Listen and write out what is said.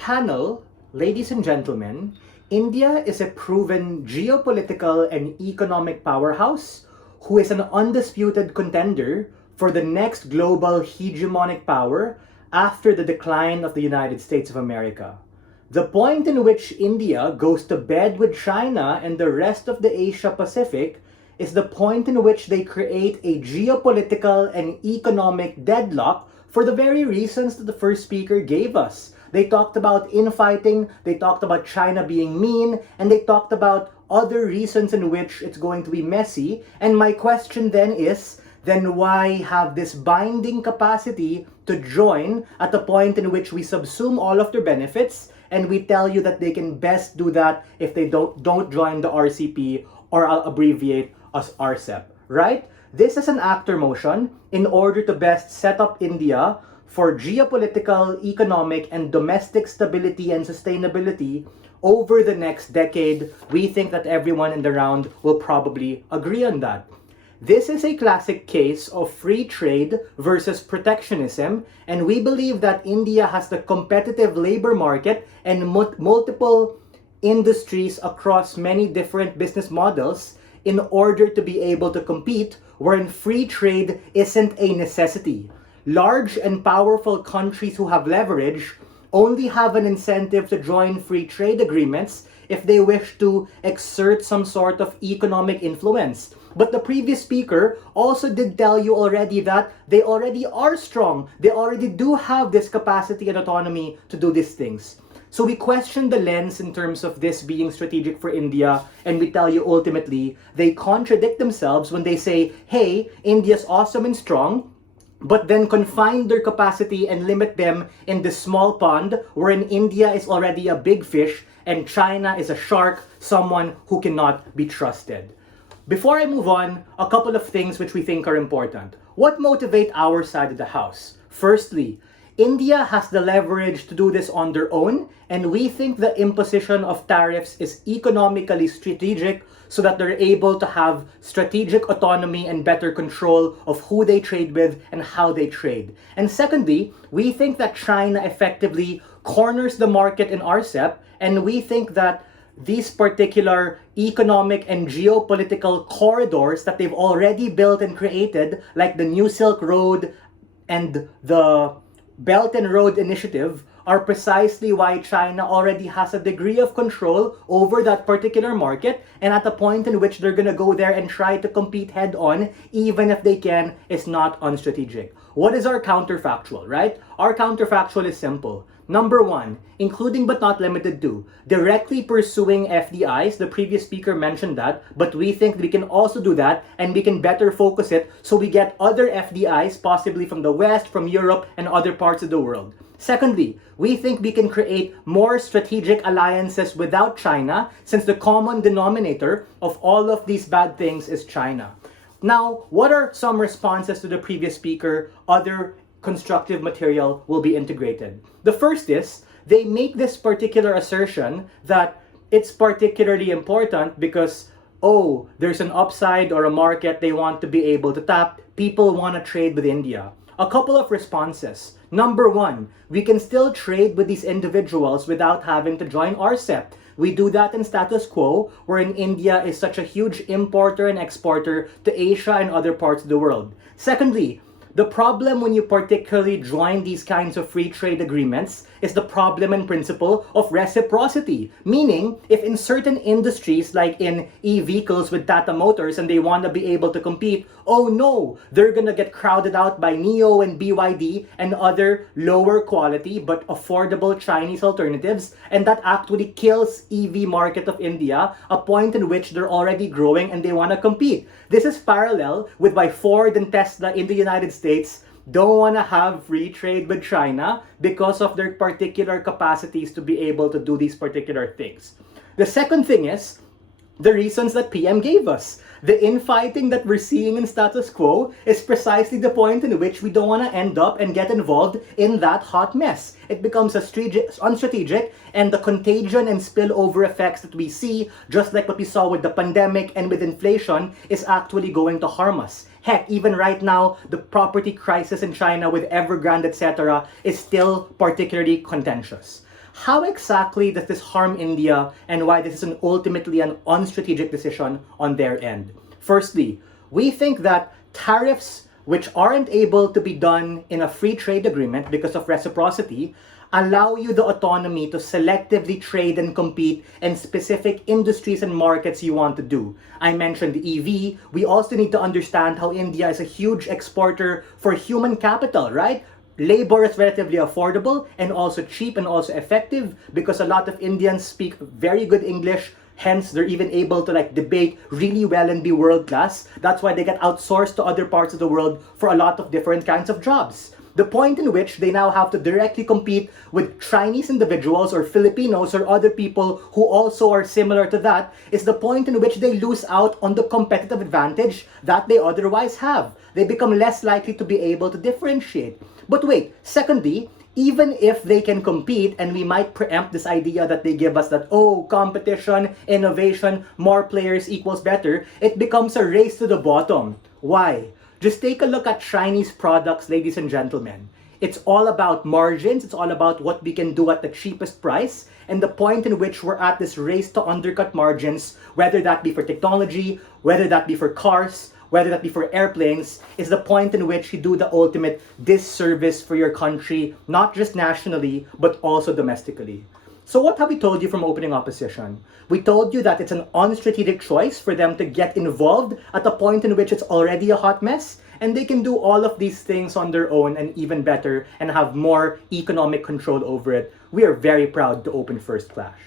Panel, ladies and gentlemen, India is a proven geopolitical and economic powerhouse who is an undisputed contender for the next global hegemonic power after the decline of the United States of America. The point in which India goes to bed with China and the rest of the Asia Pacific is the point in which they create a geopolitical and economic deadlock for the very reasons that the first speaker gave us. They talked about infighting, they talked about China being mean, and they talked about other reasons in which it's going to be messy. And my question then is, then why have this binding capacity to join at the point in which we subsume all of their benefits and we tell you that they can best do that if they don't join the RCEP, or I'll abbreviate as RCEP, right? This is an actor motion in order to best set up India for geopolitical, economic, and domestic stability and sustainability over the next decade. We think that everyone in the round will probably agree on that. This is a classic case of free trade versus protectionism, and we believe that India has the competitive labor market and multiple industries across many different business models in order to be able to compete, wherein free trade isn't a necessity. Large and powerful countries who have leverage only have an incentive to join free trade agreements if they wish to exert some sort of economic influence. But the previous speaker also did tell you already that they already are strong. They already do have this capacity and autonomy to do these things. So we question the lens in terms of this being strategic for India, and we tell you ultimately they contradict themselves when they say, hey, India's awesome and strong, but then confine their capacity and limit them in this small pond wherein India is already a big fish and China is a shark, someone who cannot be trusted. Before I move on, a couple of things which we think are important. What motivate our side of the house? Firstly, India has the leverage to do this on their own, and we think the imposition of tariffs is economically strategic so that they're able to have strategic autonomy and better control of who they trade with and how they trade. And secondly, we think that China effectively corners the market in RCEP, and we think that these particular economic and geopolitical corridors that they've already built and created, like the New Silk Road and the Belt and Road Initiative, are precisely why China already has a degree of control over that particular market, and at the point in which they're gonna go there and try to compete head on, even if they can, is not unstrategic. What is our counterfactual, right? Our counterfactual is simple. Number one, including but not limited to, directly pursuing FDIs. The previous speaker mentioned that, but we think we can also do that and we can better focus it so we get other FDIs, possibly from the West, from Europe, and other parts of the world. Secondly, we think we can create more strategic alliances without China, since the common denominator of all of these bad things is China. Now, what are some responses to the previous speaker? Other constructive material will be integrated. The first is, they make this particular assertion that it's particularly important because, oh, there's an upside or a market they want to be able to tap. People want to trade with India. A couple of responses. Number one, we can still trade with these individuals without having to join RCEP. We do that in status quo, wherein India is such a huge importer and exporter to Asia and other parts of the world. Secondly, the problem when you particularly join these kinds of free trade agreements is the problem in principle of reciprocity. Meaning, if in certain industries, like in e-vehicles with Tata Motors, and they want to be able to compete, oh no, they're gonna get crowded out by NIO and BYD and other lower quality but affordable Chinese alternatives, and that actually kills EV market of India, a point in which they're already growing and they want to compete. This is parallel with why Ford and Tesla in the United States don't want to have free trade with China because of their particular capacities to be able to do these particular things. The second thing is the reasons that PM gave us. The infighting that we're seeing in status quo is precisely the point in which we don't want to end up and get involved in that hot mess. It becomes unstrategic, and the contagion and spillover effects that we see, just like what we saw with the pandemic and with inflation, is actually going to harm us. Heck, even right now, the property crisis in China with Evergrande, etc., is still particularly contentious. How exactly does this harm India, and why this is ultimately an unstrategic decision on their end? Firstly, we think that tariffs which aren't able to be done in a free trade agreement because of reciprocity allow you the autonomy to selectively trade and compete in specific industries and markets you want to do. I mentioned EV. We also need to understand how India is a huge exporter for human capital, right? Labor is relatively affordable and also cheap and also effective because a lot of Indians speak very good English. Hence, they're even able to debate really well and be world class. That's why they get outsourced to other parts of the world for a lot of different kinds of jobs. The point in which they now have to directly compete with Chinese individuals or Filipinos or other people who also are similar to that is the point in which they lose out on the competitive advantage that they otherwise have. They become less likely to be able to differentiate. But wait, secondly, even if they can compete, and we might preempt this idea that they give us that, oh, competition, innovation, more players equals better, it becomes a race to the bottom. Why? Just take a look at Chinese products, ladies and gentlemen. It's all about margins, it's all about what we can do at the cheapest price, and the point in which we're at this race to undercut margins, whether that be for technology, whether that be for cars, whether that be for airplanes, is the point in which you do the ultimate disservice for your country, not just nationally, but also domestically. So what have we told you from opening opposition? We told you that it's an unstrategic choice for them to get involved at a point in which it's already a hot mess, and they can do all of these things on their own and even better and have more economic control over it. We are very proud to open First Clash.